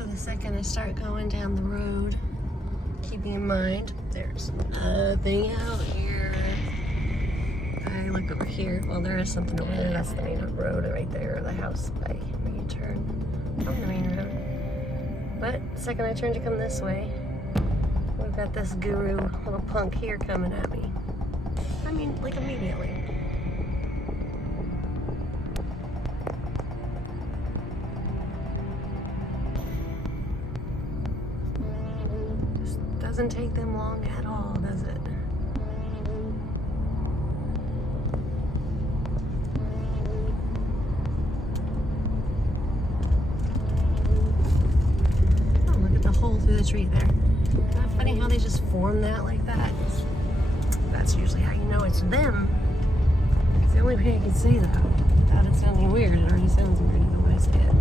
So the second I start going down the road, keeping in mind there's nothing out here. I look over here. Well, there is something over there. That's the main road right there. The house by where you turn from the main road. But the second I turn to come this way, we've got this guru little punk here coming at me. I mean, like immediately. Just doesn't take them long at all, does it? Oh, look at the hole through the tree there. Isn't that funny how they just form that like that? That's usually how you know it's them. It's the only way I can say that without it sounding weird. It already sounds weird when I say it.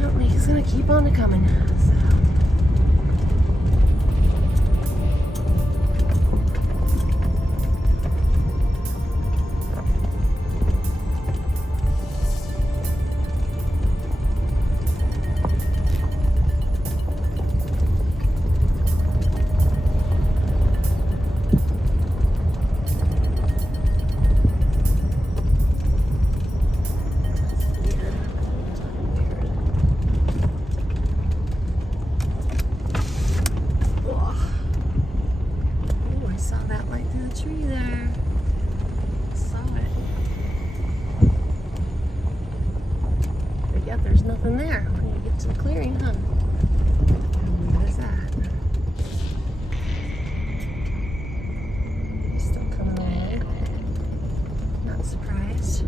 Nope, he's gonna keep on coming. So. Tree there. Saw it. But yet there's nothing there when you get to the clearing, huh? And what is that? He's still coming along. Not surprised.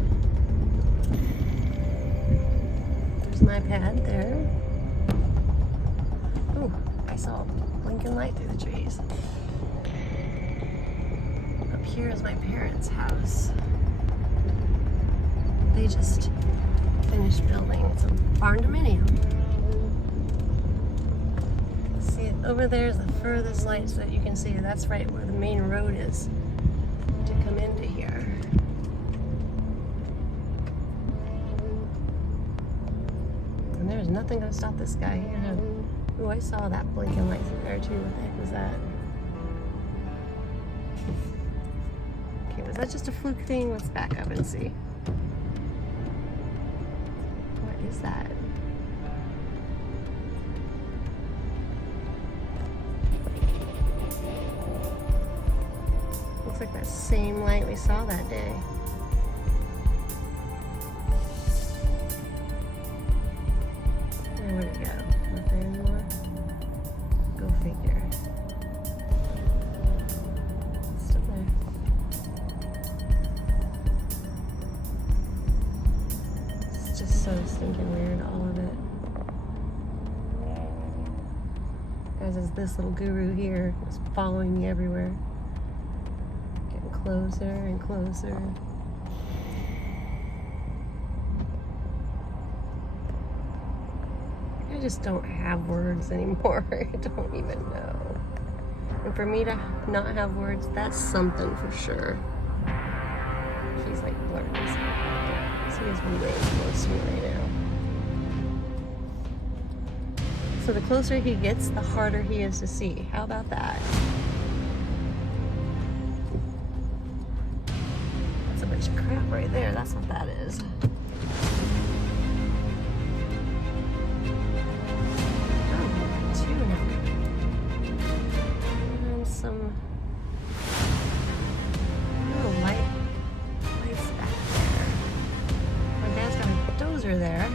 There's my pad there. Oh, I saw a blinking light through the trees. Here is my parents' house. They just finished building. It's a barn dominium. See it over there is the furthest light so that you can see that's right where the main road is to come into here. And there's nothing gonna stop this guy here. Oh, I saw that blinking light through there too. What the heck was that? Was that just a fluke thing? Let's back up and see. What is that? Looks like that same light we saw that day. Where'd it go? Not there anymore? Go figure. So stinking weird, all of it. Guys, is this little guru here is following me everywhere. Getting closer and closer. I just don't have words anymore. I don't even know. And for me to not have words, that's something for sure. He's like blurred as hell. He is way close to me right now. So the closer he gets, the harder he is to see. How about that? That's a bunch of crap right there. That's what that is. Oh, two now. And some lights back there. My dad's got a dozer there.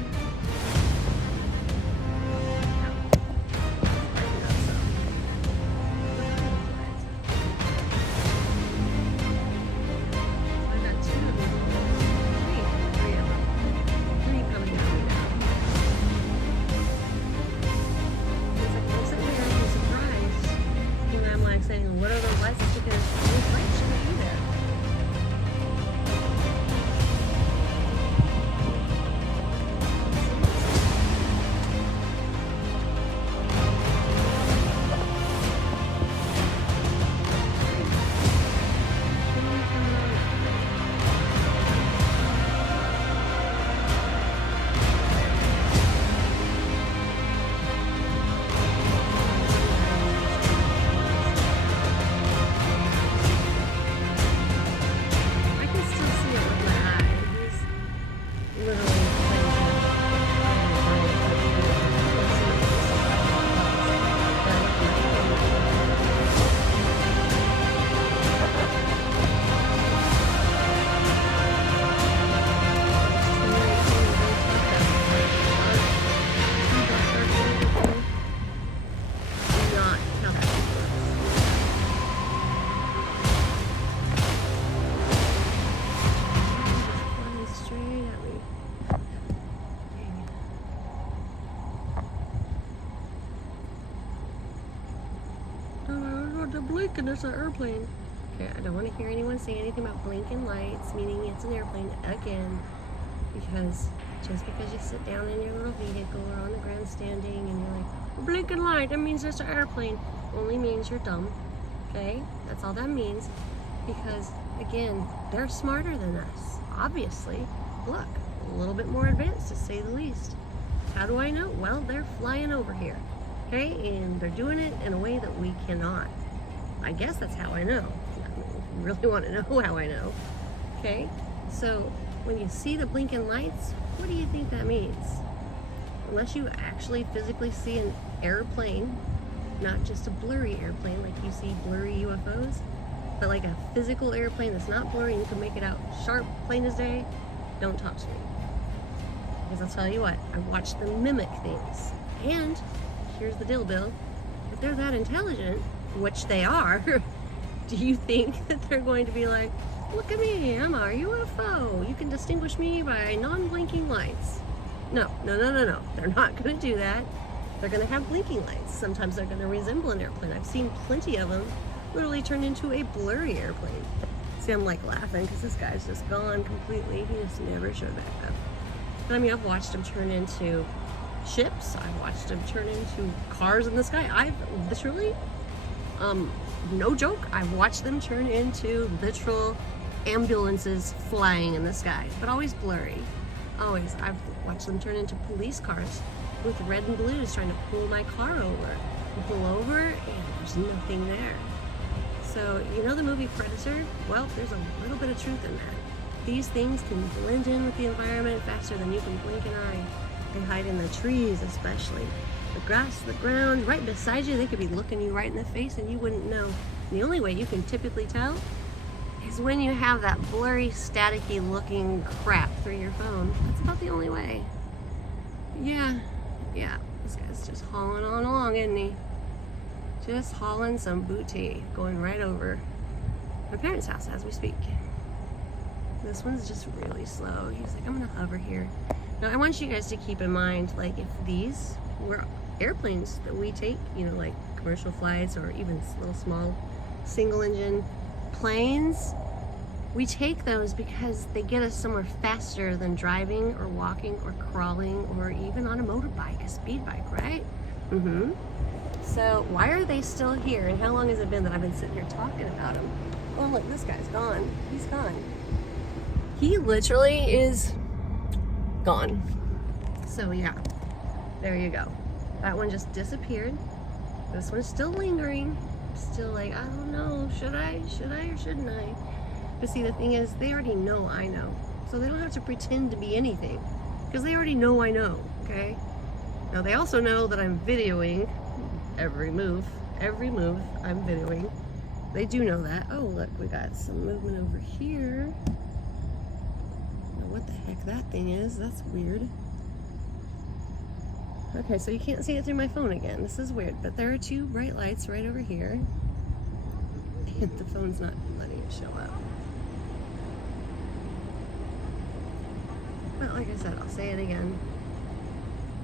Saying, what are those lights? Because these lights shouldn't be there. look, and there's an airplane. Okay, I don't want to hear anyone say anything about blinking lights, meaning it's an airplane again, because just because you sit down in your little vehicle or on the ground standing and you're like, blinking light, that means there's an airplane, only means you're dumb, okay? That's all that means, because, again, they're smarter than us, obviously. Look, a little bit more advanced, to say the least. How do I know? Well, they're flying over here, okay? And they're doing it in a way that we cannot. I guess that's how I know. If you really want to know how I know, okay? So when you see the blinking lights, what do you think that means? Unless you actually physically see an airplane, not just a blurry airplane like you see blurry UFOs, but like a physical airplane that's not blurry and you can make it out sharp, plain as day, don't talk to me. Because I'll tell you what, I watched them mimic things. And here's the deal, Bill. If they're that intelligent, which they are, do you think that they're going to be like, look at me, I'm a UFO. You can distinguish me by non-blinking lights. No. They're not going to do that. They're going to have blinking lights. Sometimes they're going to resemble an airplane. I've seen plenty of them literally turn into a blurry airplane. See, I'm like laughing because this guy's just gone completely. He just never showed back up. But I mean, I've watched him turn into ships. I've watched him turn into cars in the sky. I've literally, no joke, I've watched them turn into literal ambulances flying in the sky, but always blurry. Always. I've watched them turn into police cars with red and blues trying to pull my car over. You pull over and there's nothing there. So, you know the movie Predator? Well, there's a little bit of truth in that. These things can blend in with the environment faster than you can blink an eye. They hide in the trees especially. The grass, the ground, right beside you, they could be looking you right in the face and you wouldn't know. And the only way you can typically tell is when you have that blurry, staticky looking crap through your phone. That's about the only way. Yeah, this guy's just hauling on along, isn't he? Just hauling some booty, going right over my parents' house as we speak. This one's just really slow. He's like, I'm gonna hover here. Now I want you guys to keep in mind, like if these were airplanes that we take, you know, like commercial flights or even little small single engine planes, we take those because they get us somewhere faster than driving or walking or crawling or even on a motorbike, a speed bike, right? So why are they still here, and how long has it been that I've been sitting here talking about them? Oh look, this guy's gone. He's gone. He literally is gone. So yeah, there you go. That one just disappeared. This one's still lingering. Still like, I don't know, should I or shouldn't I? But see, the thing is, they already know I know. So they don't have to pretend to be anything, because they already know I know, okay? Now they also know that I'm videoing every move I'm videoing. They do know that. Oh look, we got some movement over here. Now what the heck that thing is, that's weird. Okay, so you can't see it through my phone again. This is weird, but there are two bright lights right over here. And the phone's not letting it show up. But like I said, I'll say it again.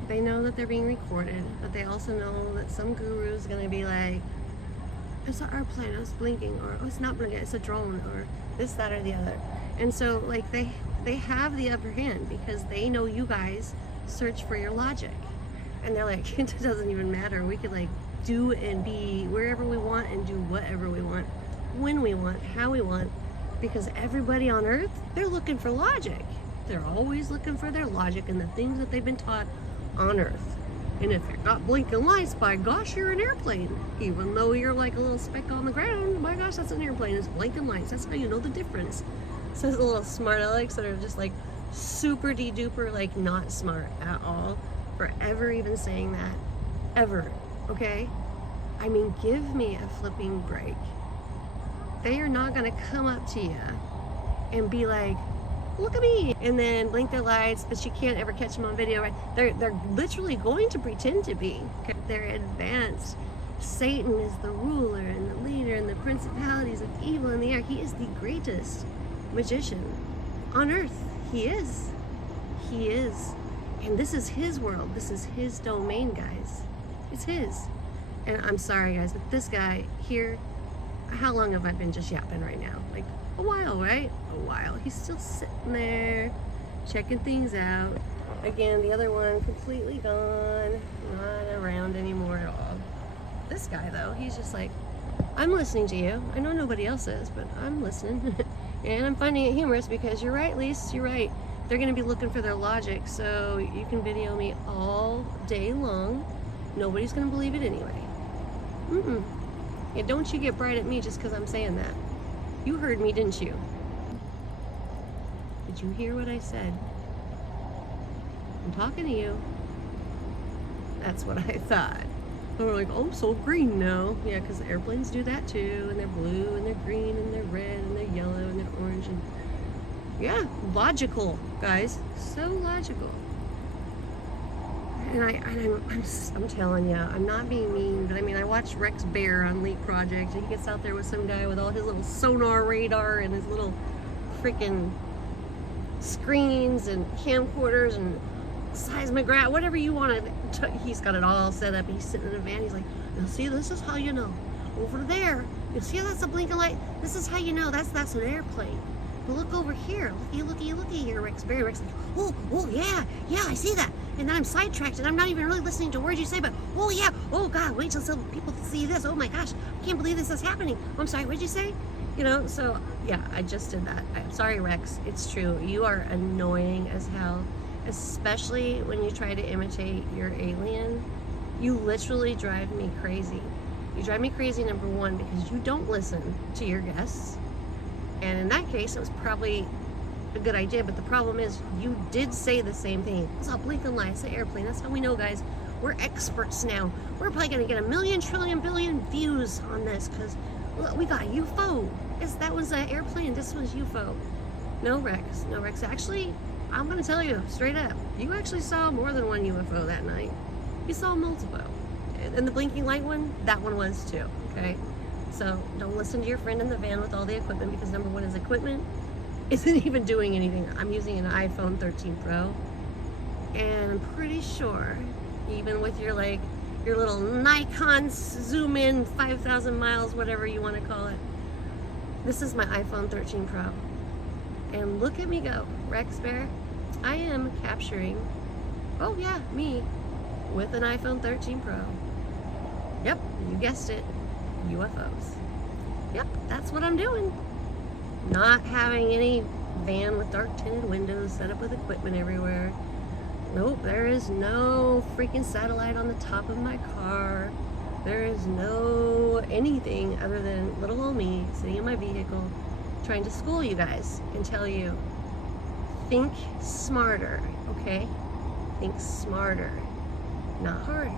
They know that they're being recorded, but they also know that some guru is going to be like, it's an airplane, it's blinking, or oh, it's not blinking, it's a drone, or this, that, or the other. And so like they have the upper hand because they know you guys search for your logic. And they're like, it doesn't even matter. We could like do and be wherever we want and do whatever we want, when we want, how we want, because everybody on Earth, they're looking for logic. They're always looking for their logic and the things that they've been taught on Earth. And if you're not blinking lights, by gosh, you're an airplane. Even though you're like a little speck on the ground, my gosh, that's an airplane. It's blinking lights. That's how you know the difference. So there's a little smart alecks that are just like super de-duper, like not smart at all for ever even saying that. Ever. Okay? I mean, give me a flipping break. They are not gonna come up to you and be like, look at me, and then blink their lights, but you can't ever catch them on video, right? They're literally going to pretend to be. Okay? They're advanced. Satan is the ruler and the leader and the principalities of evil in the air. He is the greatest magician on Earth. He is. He is. And this is his world. This is his domain, guys. It's his. And I'm sorry, guys, but this guy here, how long have I been just yapping right now? Like a while, right? A while. He's still sitting there, checking things out. Again, the other one completely gone, not around anymore at all. This guy though, he's just like, I'm listening to you. I know nobody else is, but I'm listening. And I'm finding it humorous because you're right, Lise, you're right. They're gonna be looking for their logic, so you can video me all day long. Nobody's gonna believe it anyway. Yeah, don't you get bright at me just because I'm saying that. You heard me, didn't you? Did you hear what I said? I'm talking to you. That's what I thought. They're like, oh, I'm so green now. Yeah, because airplanes do that too, and they're blue, and they're green, and they're red, and they're yellow, and they're orange, and yeah, logical, guys. So logical. And I'm telling you, I'm not being mean, but I mean, I watched Rex Bear on Leap Project, and he gets out there with some guy with all his little sonar radar and his little freaking screens and camcorders and seismograph, whatever you want to. He's got it all set up. He's sitting in a van. He's like, now see, this is how you know. Over there, you see that's a blinking light. This is how you know that's an airplane. But look over here. Looky here, Rex Bear. Rex, oh, yeah, I see that. And then I'm sidetracked, and I'm not even really listening to words you say, but oh yeah, oh God, wait till some people see this. Oh my gosh, I can't believe this is happening. I'm sorry, what'd you say? You know, so yeah, I just did that. I'm sorry, Rex. It's true. You are annoying as hell, especially when you try to imitate your alien. You literally drive me crazy. You drive me crazy, number one, because you don't listen to your guests. And in that case, it was probably a good idea, but the problem is you did say the same thing. It's all blinking lights, the airplane. That's how we know, guys. We're experts now. We're probably gonna get a million, trillion, billion views on this because we got UFO. Yes, that was an airplane. This was UFO. No, Rex. Actually, I'm gonna tell you straight up. You actually saw more than one UFO that night. You saw multiple. And the blinking light one, that one was too, okay? So don't listen to your friend in the van with all the equipment, because number one, his equipment isn't even doing anything. I'm using an iPhone 13 Pro, and I'm pretty sure, even with your little Nikon zoom in 5,000 miles, whatever you want to call it, this is my iPhone 13 Pro. And look at me go, Rex Bear. I am capturing, oh yeah, me, with an iPhone 13 Pro. Yep, you guessed it. UFOs. Yep, that's what I'm doing. Not having any van with dark tinted windows set up with equipment everywhere. Nope, there is no freaking satellite on the top of my car. There is no anything other than little old me sitting in my vehicle trying to school you guys and tell you, think smarter, okay? Think smarter, not harder.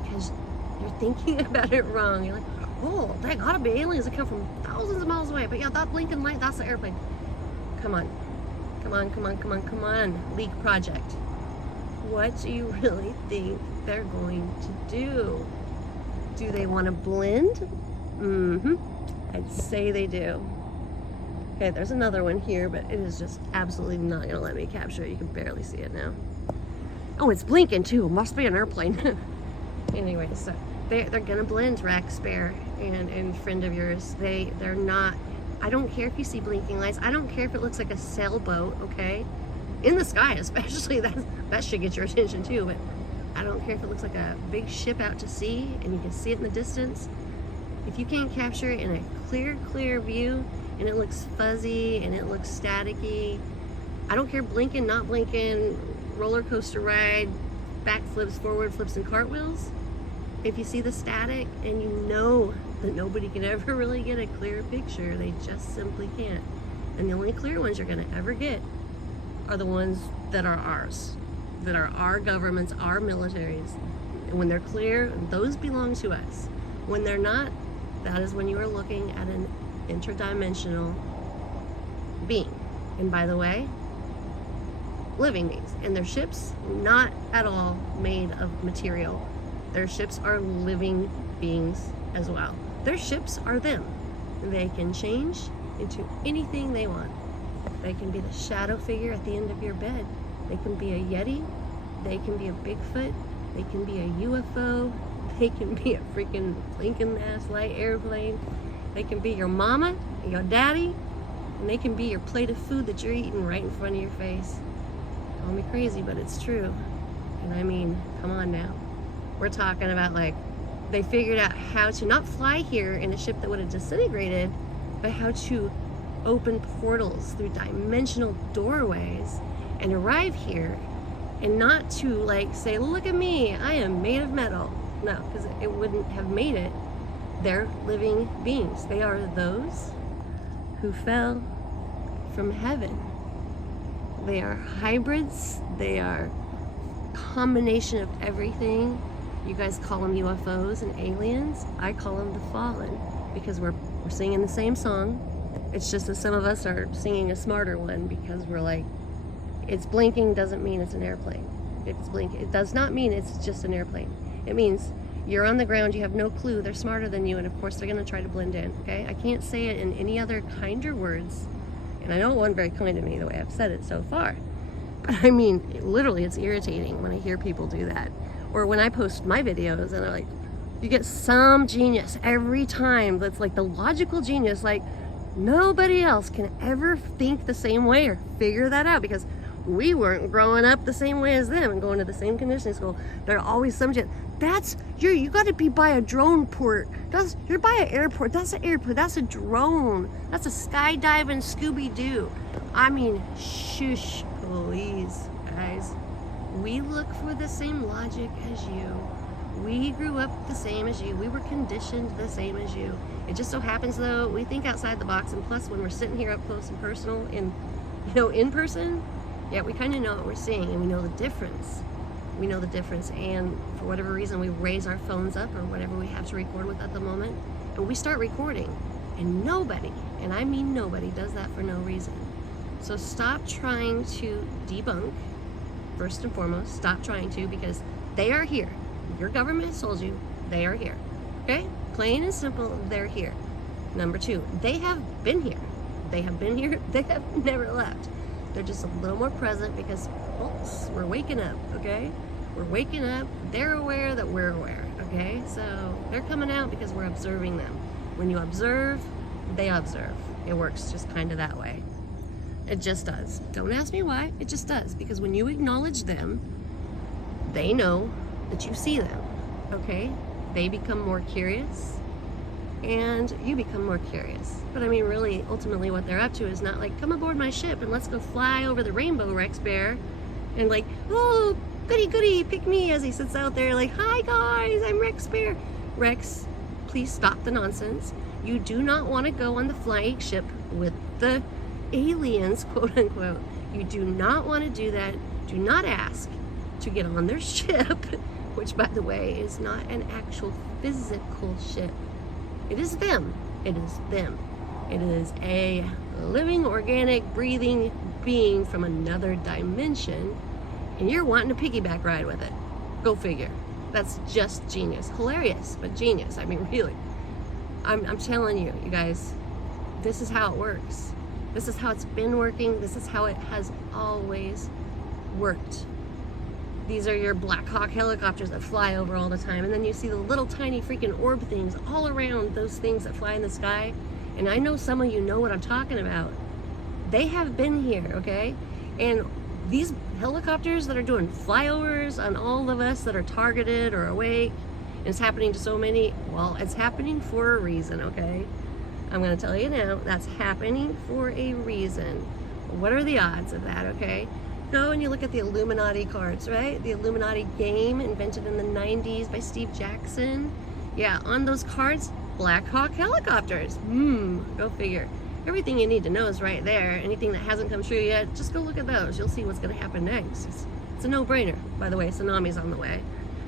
Because you're thinking about it wrong. You're like, oh, that gotta be aliens that come from thousands of miles away. But yeah, that blinking light, that's the airplane. Come on. Leak Project. What do you really think they're going to do? Do they want to blend? I'd say they do. Okay, there's another one here, but it is just absolutely not gonna let me capture it. You can barely see it now. Oh, it's blinking too. Must be an airplane. Anyway, so they're gonna blend, Rex Bear and friend of yours. They're not. I don't care if you see blinking lights. I don't care if it looks like a sailboat, okay? In the sky especially, that should get your attention too, but I don't care if it looks like a big ship out to sea and you can see it in the distance. If you can't capture it in a clear view and it looks fuzzy and it looks staticky, I don't care blinking, not blinking, roller coaster ride, backflips, forward flips, and cartwheels. If you see the static and you know that nobody can ever really get a clear picture, they just simply can't. And the only clear ones you're gonna ever get are the ones that are ours, that are our governments, our militaries. And when they're clear, those belong to us. When they're not, that is when you are looking at an interdimensional being. And by the way, living beings. And their ships, not at all made of material. Their ships are living beings as well. Their ships are them. They can change into anything they want. They can be the shadow figure at the end of your bed. They can be a Yeti. They can be a Bigfoot. They can be a UFO. They can be a freaking blinking ass light airplane. They can be your mama, your daddy, and they can be your plate of food that you're eating right in front of your face. Call me crazy, but it's true. And I mean, come on now. We're talking about, like, they figured out how to not fly here in a ship that would have disintegrated, but how to open portals through dimensional doorways and arrive here, and not to, like, say, look at me, I am made of metal. No, because it wouldn't have made it. They're living beings. They are those who fell from heaven. They are hybrids. They are a combination of everything. You guys call them UFOs and aliens. I call them the fallen, because we're singing the same song. It's just that some of us are singing a smarter one, because we're like, it's blinking doesn't mean it's an airplane. It's blinking. It does not mean it's just an airplane. It means you're on the ground, you have no clue, they're smarter than you, and of course they're gonna try to blend in, okay? I can't say it in any other kinder words, and I know it wasn't very kind to me the way I've said it so far. But I mean, literally, it's irritating when I hear people do that. Or when I post my videos and they're like, you get some genius every time that's like the logical genius, like nobody else can ever think the same way or figure that out, because we weren't growing up the same way as them and going to the same conditioning school. There's always some shit. That's, you gotta be by a drone port. You're by an airport. That's an airport. That's a drone. That's a skydiving Scooby-Doo. I mean, shush, please, guys. We look for the same logic as you. We grew up the same as you. We were conditioned the same as you. It just so happens, though, we think outside the box, and plus when we're sitting here up close and personal in person, yeah, we kind of know what we're seeing, and we know the difference. We know the difference, and for whatever reason, we raise our phones up or whatever we have to record with at the moment, and we start recording, and nobody, and I mean nobody, does that for no reason. So stop trying to debunk. First and foremost, stop trying to, because they are here. Your government has told you they are here. Okay? Plain and simple, they're here. Number two, they have been here. They have been here. They have never left. They're just a little more present because, folks, we're waking up, okay? We're waking up. They're aware that we're aware, okay? So they're coming out because we're observing them. When you observe, they observe. It works just kind of that way. It just does. Don't ask me why. It just does. Because when you acknowledge them, they know that you see them, okay? They become more curious, and you become more curious. But I mean, really, ultimately what they're up to is not like, come aboard my ship and let's go fly over the rainbow, Rex Bear, and like, oh, goody goody, pick me, as he sits out there like, hi guys, I'm Rex Bear. Rex, please stop the nonsense. You do not want to go on the flying ship with the aliens, quote unquote. You do not want to do that. Do not ask to get on their ship, which, by the way, is not an actual physical ship. It is them. It is them. It is a living, organic, breathing being from another dimension, and you're wanting a piggyback ride with it. Go figure. That's just genius. Hilarious, but genius. I mean, really. I'm telling you, you guys, this is how it works. This is how it's been working. This is how it has always worked. These are your Black Hawk helicopters that fly over all the time, and then you see the little tiny freaking orb things all around those things that fly in the sky. And I know some of you know what I'm talking about. They have been here, okay? And these helicopters that are doing flyovers on all of us that are targeted or awake, and it's happening to so many, well, it's happening for a reason, okay? I'm gonna tell you now, that's happening for a reason. What are the odds of that, okay? Go and you look at the Illuminati cards, right? The Illuminati game, invented in the 90s by Steve Jackson. Yeah, on those cards, Black Hawk helicopters. Go figure. Everything you need to know is right there. Anything that hasn't come true yet, just go look at those. You'll see what's gonna happen next. It's a no-brainer. By the way, tsunami's on the way.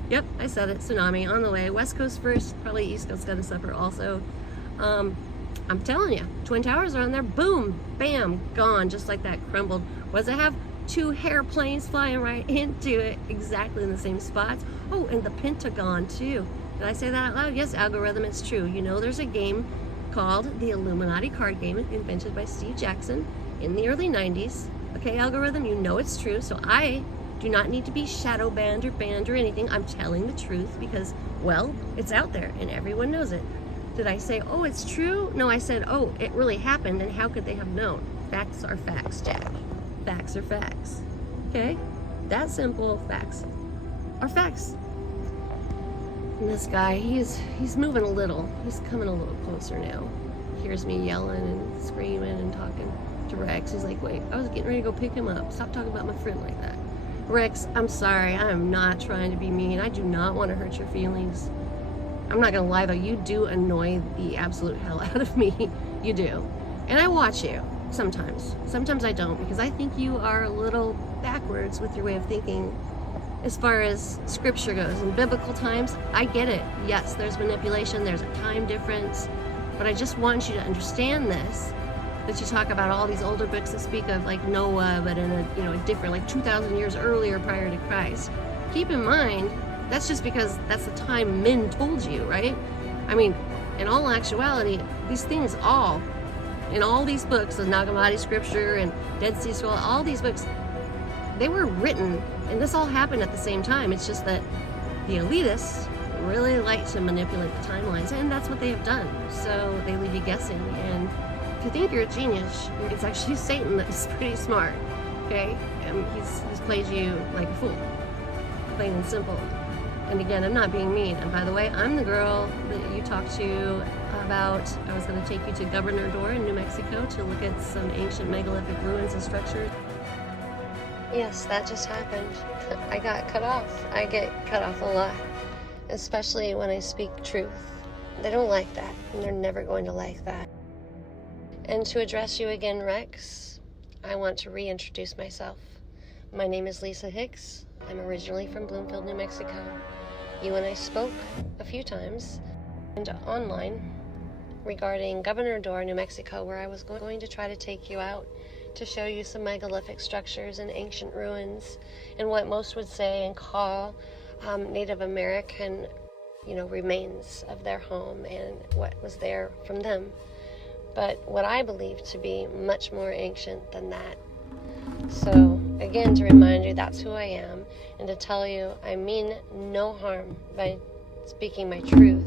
Yep, I said it, tsunami on the way. West Coast first, probably East Coast gonna suffer also. I'm telling you, Twin Towers are on there, boom, bam, gone, just like that, crumbled. What does it have? 2 airplanes flying right into it, exactly in the same spots. Oh, and the Pentagon too. Did I say that out loud? Yes, algorithm, it's true. You know there's a game called the Illuminati card game, invented by Steve Jackson in the early 90s. Okay, algorithm, you know it's true, so I do not need to be shadow banned or anything. I'm telling the truth because, well, it's out there and everyone knows it. Did I say, oh, it's true? No, I said, oh, it really happened, and how could they have known? Facts are facts, Jack. Facts are facts. Okay? That simple. Facts are facts. And this guy, he's moving a little. He's coming a little closer now. Hears me yelling and screaming and talking to Rex. He's like, wait, I was getting ready to go pick him up. Stop talking about my friend like that. Rex, I'm sorry. I am not trying to be mean. I do not want to hurt your feelings. I'm not gonna lie though, you do annoy the absolute hell out of me. You do. And I watch you sometimes. Sometimes I don't, because I think you are a little backwards with your way of thinking as far as scripture goes. In biblical times, I get it. Yes, there's manipulation, there's a time difference, but I just want you to understand this, that you talk about all these older books that speak of like Noah, but in a different, like 2,000 years earlier prior to Christ. Keep in mind, that's just because that's the time men told you, right? I mean, in all actuality, these things all, in all these books, the Nag Hammadi scripture and Dead Sea Scroll, all these books, they were written, and this all happened at the same time. It's just that the elitists really like to manipulate the timelines, and that's what they have done. So they leave you guessing, and if you think you're a genius, it's actually Satan that's pretty smart, okay? And he's played you like a fool, plain and simple. And again, I'm not being mean. And by the way, I'm the girl that you talked to about, I was going to take you to Gobernador in New Mexico to look at some ancient megalithic ruins and structures. Yes, that just happened. I got cut off. I get cut off a lot, especially when I speak truth. They don't like that, and they're never going to like that. And to address you again, Rex, I want to reintroduce myself. My name is Lisa Hicks. I'm originally from Bloomfield, New Mexico. You and I spoke a few times and online regarding Gobernador, New Mexico, where I was going to try to take you out to show you some megalithic structures and ancient ruins and what most would say and call Native American, remains of their home and what was there from them. But what I believe to be much more ancient than that. So, again, to remind you, that's who I am, and to tell you I mean no harm by speaking my truth.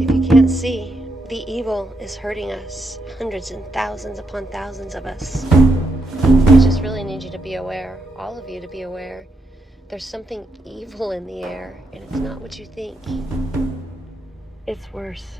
If you can't see, the evil is hurting us, hundreds and thousands upon thousands of us. I just really need you to be aware, all of you to be aware. There's something evil in the air, and it's not what you think. It's worse.